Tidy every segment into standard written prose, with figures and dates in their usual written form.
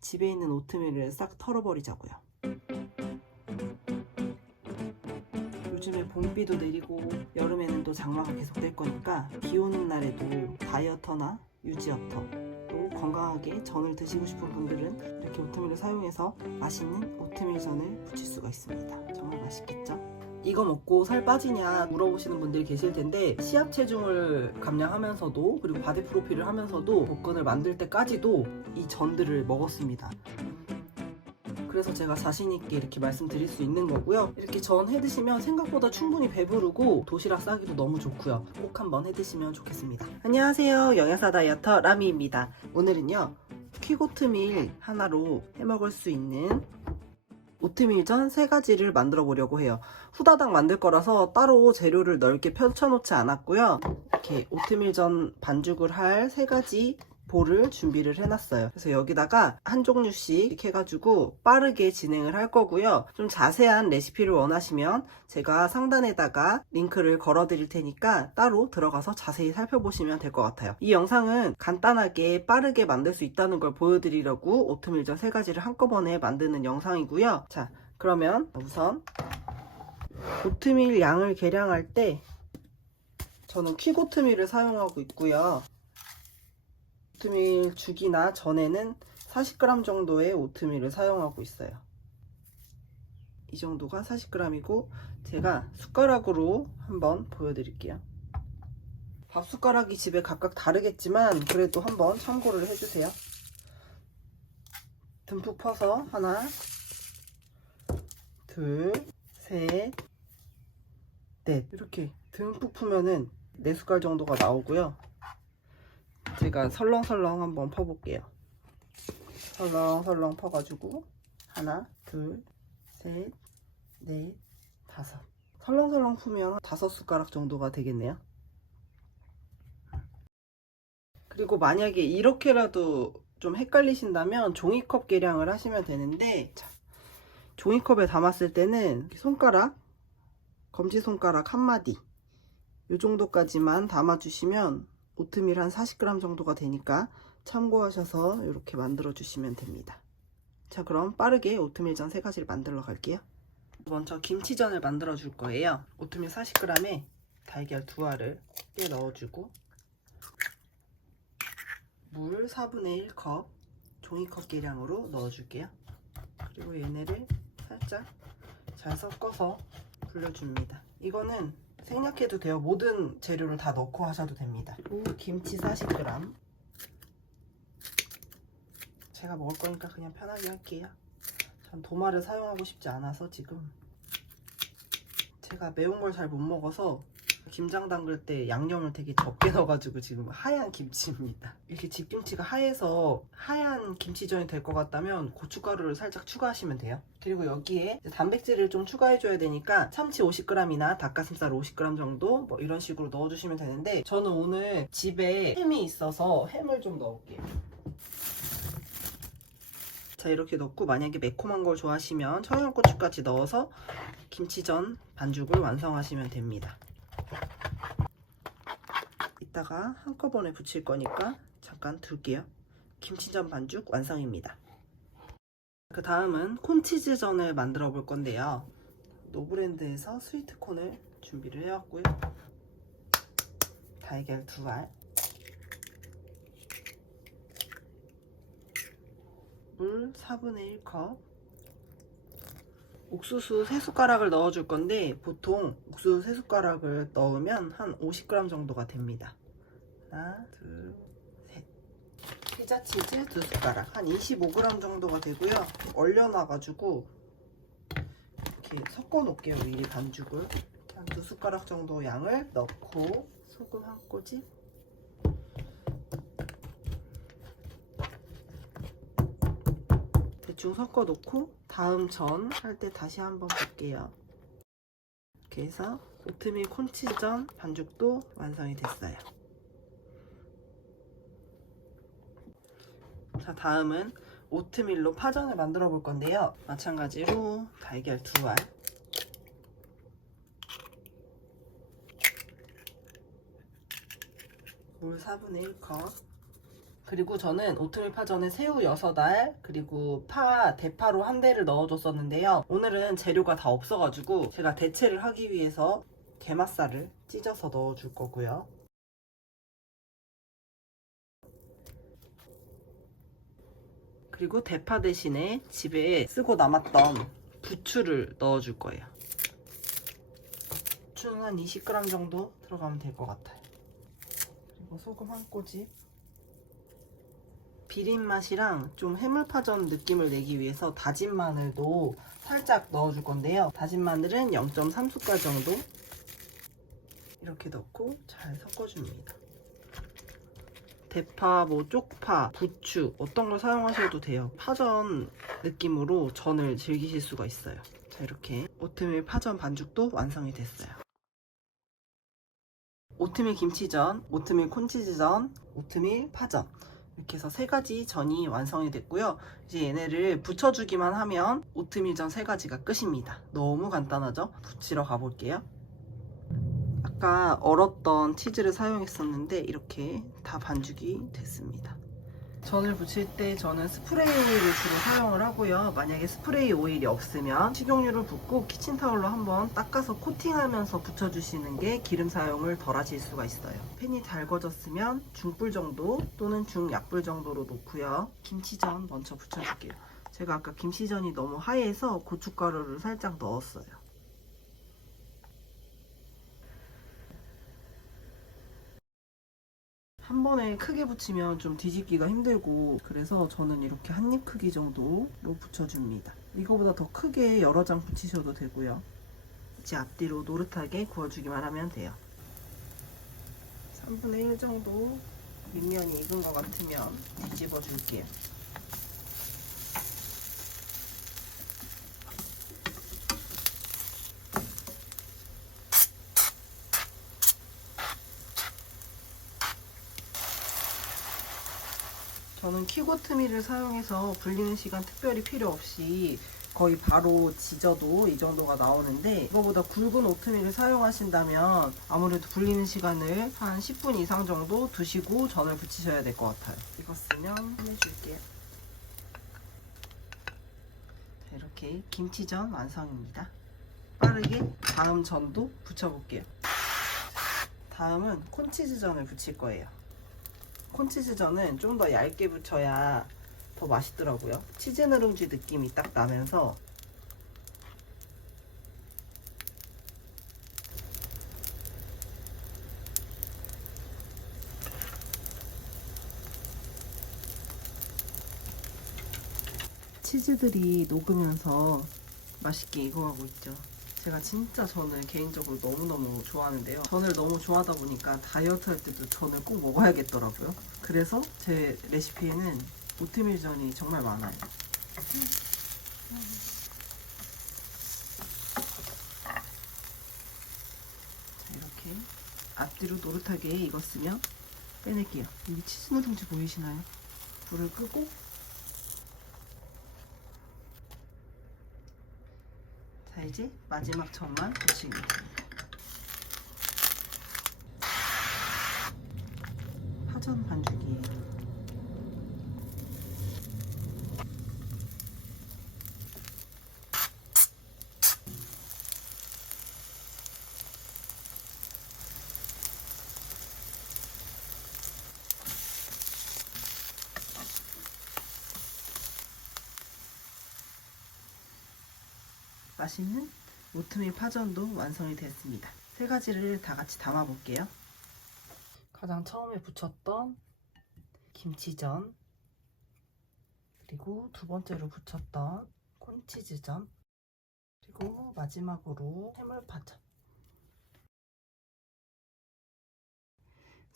집에 있는 오트밀을 싹 털어버리자고요. 요즘에 봄비도 내리고 여름에는 또 장마가 계속될 거니까 비 오는 날에도 다이어터나 유지어터 또 건강하게 전을 드시고 싶은 분들은 이렇게 오트밀을 사용해서 맛있는 오트밀전을 부칠 수가 있습니다. 정말 맛있겠죠? 이거 먹고 살 빠지냐 물어보시는 분들이 계실 텐데 시합 체중을 감량하면서도 그리고 바디 프로필을 하면서도 복근을 만들 때까지도 이 전들을 먹었습니다. 그래서 제가 자신있게 이렇게 말씀드릴 수 있는 거고요. 이렇게 전 해드시면 생각보다 충분히 배부르고 도시락 싸기도 너무 좋고요. 꼭 한번 해드시면 좋겠습니다. 안녕하세요. 영양사 다이어터 라미입니다. 오늘은요, 퀵오트밀 하나로 해먹을 수 있는 오트밀전 3가지를 만들어 보려고 해요. 후다닥 만들 거라서 따로 재료를 넓게 펼쳐놓지 않았고요. 이렇게 오트밀전 반죽을 할 3가지 볼을 준비를 해놨어요. 그래서 여기다가 한 종류씩 해가지고 빠르게 진행을 할 거고요. 좀 자세한 레시피를 원하시면 제가 상단에다가 링크를 걸어 드릴 테니까 따로 들어가서 자세히 살펴보시면 될 것 같아요. 이 영상은 간단하게 빠르게 만들 수 있다는 걸 보여드리려고 오트밀전 3가지를 한꺼번에 만드는 영상이고요. 자, 그러면 우선 오트밀 양을 계량할 때 저는 퀵오트밀을 사용하고 있고요. 오트밀 죽이나 전에는 40g 정도의 오트밀을 사용하고 있어요. 이 정도가 40g이고 제가 숟가락으로 한번 보여드릴게요. 밥 숟가락이 집에 각각 다르겠지만 그래도 한번 참고를 해주세요. 듬뿍 퍼서 하나, 둘, 셋, 넷 이렇게 듬뿍 풀면은 4숟갈 정도가 나오고요. 제가 설렁설렁 한번 퍼볼게요. 설렁설렁 퍼가지고 하나, 둘, 셋, 넷, 5. 설렁설렁 풀면 5숟가락 정도가 되겠네요. 그리고 만약에 이렇게라도 좀 헷갈리신다면 종이컵 계량을 하시면 되는데, 자, 종이컵에 담았을 때는 손가락, 검지손가락 한마디 이 정도까지만 담아주시면 오트밀 한 40g 정도가 되니까 참고하셔서 이렇게 만들어 주시면 됩니다. 자, 그럼 빠르게 오트밀전 3가지를 만들러 갈게요. 먼저 김치전을 만들어 줄 거예요. 오트밀 40g에 달걀 2알을 깨 넣어주고 물 4분의 1컵 종이컵 계량으로 넣어줄게요. 그리고 얘네를 살짝 잘 섞어서 불려줍니다. 이거는 생략해도 돼요. 모든 재료를 다 넣고 하셔도 됩니다. 그리고 김치 40g. 제가 먹을 거니까 그냥 편하게 할게요. 전 도마를 사용하고 싶지 않아서 지금 제가 매운 걸 잘 못 먹어서 김장 담글 때 양념을 되게 적게 넣어가지고 지금 하얀 김치입니다. 이렇게 집김치가 하얘서 하얀 김치전이 될 것 같다면 고춧가루를 살짝 추가하시면 돼요. 그리고 여기에 단백질을 좀 추가해줘야 되니까 참치 50g이나 닭가슴살 50g 정도 뭐 이런 식으로 넣어주시면 되는데 저는 오늘 집에 햄이 있어서 햄을 좀 넣을게요. 자, 이렇게 넣고 만약에 매콤한 걸 좋아하시면 청양고추까지 넣어서 김치전 반죽을 완성하시면 됩니다. 이따가 한꺼번에 부칠 거니까 잠깐 둘게요. 김치전 반죽 완성입니다. 그 다음은 콘치즈전을 만들어 볼 건데요. 노브랜드에서 스위트콘을 준비를 해왔고요. 달걀 2알, 물 4분의 1컵, 옥수수 3숟가락을 넣어줄 건데 보통 옥수수 3숟가락을 넣으면 한 50g 정도가 됩니다. 하나, 둘, 셋. 피자치즈 2숟가락, 한 25g 정도가 되고요. 얼려놔가지고 이렇게 섞어 놓을게요. 이 반죽을 한 2숟가락 정도 양을 넣고 소금 한 꼬집, 대충 섞어 놓고 다음 전 할 때 다시 한번 볼게요. 이렇게 해서 오트밀 콘치즈전 반죽도 완성이 됐어요. 자, 다음은 오트밀로 파전을 만들어 볼 건데요. 마찬가지로 달걀 2알, 물 4분의 1컵, 그리고 저는 오트밀 파전에 새우 6알 그리고 대파로 한 대를 넣어줬었는데요. 오늘은 재료가 다 없어가지고 제가 대체를 하기 위해서 게맛살을 찢어서 넣어줄 거고요. 그리고 대파 대신에 집에 쓰고 남았던 부추를 넣어줄 거예요. 부추는 한 20g 정도 들어가면 될 것 같아요. 그리고 소금 한 꼬집. 비린 맛이랑 좀 해물파전 느낌을 내기 위해서 다진 마늘도 살짝 넣어줄 건데요. 다진 마늘은 0.3숟갈 정도 이렇게 넣고 잘 섞어줍니다. 대파, 쪽파, 부추 어떤 걸 사용하셔도 돼요. 파전 느낌으로 전을 즐기실 수가 있어요. 자, 이렇게 오트밀 파전 반죽도 완성이 됐어요. 오트밀 김치전, 오트밀 콘치즈전, 오트밀 파전 이렇게 해서 3가지 전이 완성이 됐고요. 이제 얘네를 붙여주기만 하면 오트밀전 3가지가 끝입니다. 너무 간단하죠? 붙이러 가볼게요. 아까 얼었던 치즈를 사용했었는데 이렇게 다 반죽이 됐습니다. 전을 부칠 때 저는 스프레이 오일을 주로 사용을 하고요. 만약에 스프레이 오일이 없으면 식용유를 붓고 키친타올로 한번 닦아서 코팅하면서 붙여주시는 게 기름 사용을 덜 하실 수가 있어요. 팬이 달궈졌으면 중불 정도 또는 중약불 정도로 놓고요. 김치전 먼저 붙여줄게요. 제가 아까 김치전이 너무 하얘서 고춧가루를 살짝 넣었어요. 한 번에 크게 붙이면 좀 뒤집기가 힘들고 그래서 저는 이렇게 한 입 크기 정도로 붙여줍니다. 이거보다 더 크게 여러 장 붙이셔도 되고요. 이제 앞뒤로 노릇하게 구워주기만 하면 돼요. 3분의 1 정도 밑면이 익은 것 같으면 뒤집어 줄게요. 저는 킥오트밀을 사용해서 불리는 시간 특별히 필요 없이 거의 바로 지져도 이 정도가 나오는데 이거보다 굵은 오트밀을 사용하신다면 아무래도 불리는 시간을 한 10분 이상 정도 두시고 전을 부치셔야 될 것 같아요. 익었으면 해줄게요. 자, 이렇게 김치전 완성입니다. 빠르게 다음 전도 부쳐볼게요. 다음은 콘치즈전을 부칠 거예요. 콘치즈전은 좀 더 얇게 붙여야 더 맛있더라고요. 치즈 누룽지 느낌이 딱 나면서 치즈들이 녹으면서 맛있게 익어가고 있죠. 제가 진짜 전을 개인적으로 너무너무 좋아하는데요. 전을 너무 좋아하다 보니까 다이어트 할 때도 전을 꼭 먹어야겠더라고요. 그래서 제 레시피에는 오트밀전이 정말 많아요. 자, 이렇게 앞뒤로 노릇하게 익었으면 빼낼게요. 여기 치즈 누룽지 보이시나요? 불을 끄고 자, 이제 마지막 전만 부치겠습니다. 파전 반죽이에요. 맛있는 오트밀 파전도 완성이 됐습니다. 3가지를 다 같이 담아 볼게요. 가장 처음에 부쳤던 김치전, 그리고 두 번째로 부쳤던 콘치즈전, 그리고 마지막으로 해물파전.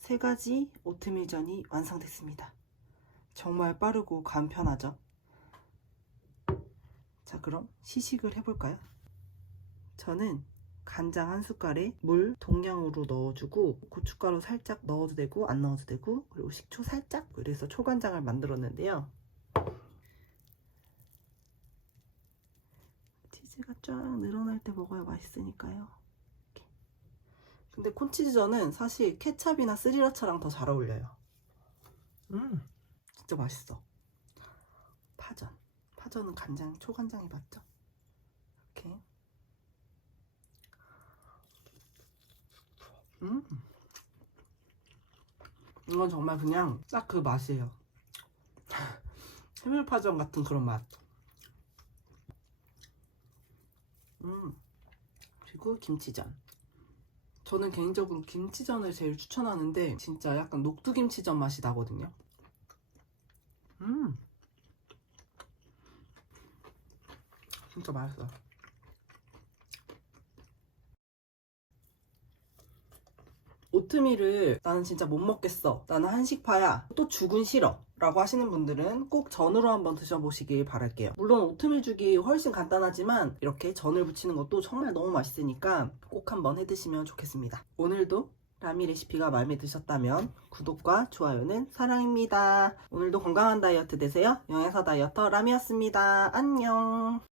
3가지 오트밀전이 완성됐습니다. 정말 빠르고 간편하죠? 자, 그럼 시식을 해볼까요? 저는 간장 한 숟갈에 물 동량으로 넣어주고 고춧가루 살짝 넣어도 되고 안 넣어도 되고 그리고 식초 살짝, 그래서 초간장을 만들었는데요. 치즈가 쫙 늘어날 때 먹어야 맛있으니까요. 이렇게. 근데 콘치즈전은 사실 케찹이나 스리라차랑 더 잘 어울려요. 진짜 맛있어. 파전은 간장, 초간장이 맞죠? 이렇게. 이건 정말 그냥 딱 그 맛이에요. 해물파전 같은 그런 맛. 그리고 김치전. 저는 개인적으로 김치전을 제일 추천하는데 진짜 약간 녹두김치전 맛이 나거든요. 진짜 맛있어. 오트밀을 나는 진짜 못 먹겠어, 나는 한식파야, 또 죽은 싫어 라고 하시는 분들은 꼭 전으로 한번 드셔보시길 바랄게요. 물론 오트밀죽이 훨씬 간단하지만 이렇게 전을 부치는 것도 정말 너무 맛있으니까 꼭 한번 해드시면 좋겠습니다. 오늘도 라미 레시피가 마음에 드셨다면 구독과 좋아요는 사랑입니다. 오늘도 건강한 다이어트 되세요. 영양사 다이어터 라미였습니다. 안녕.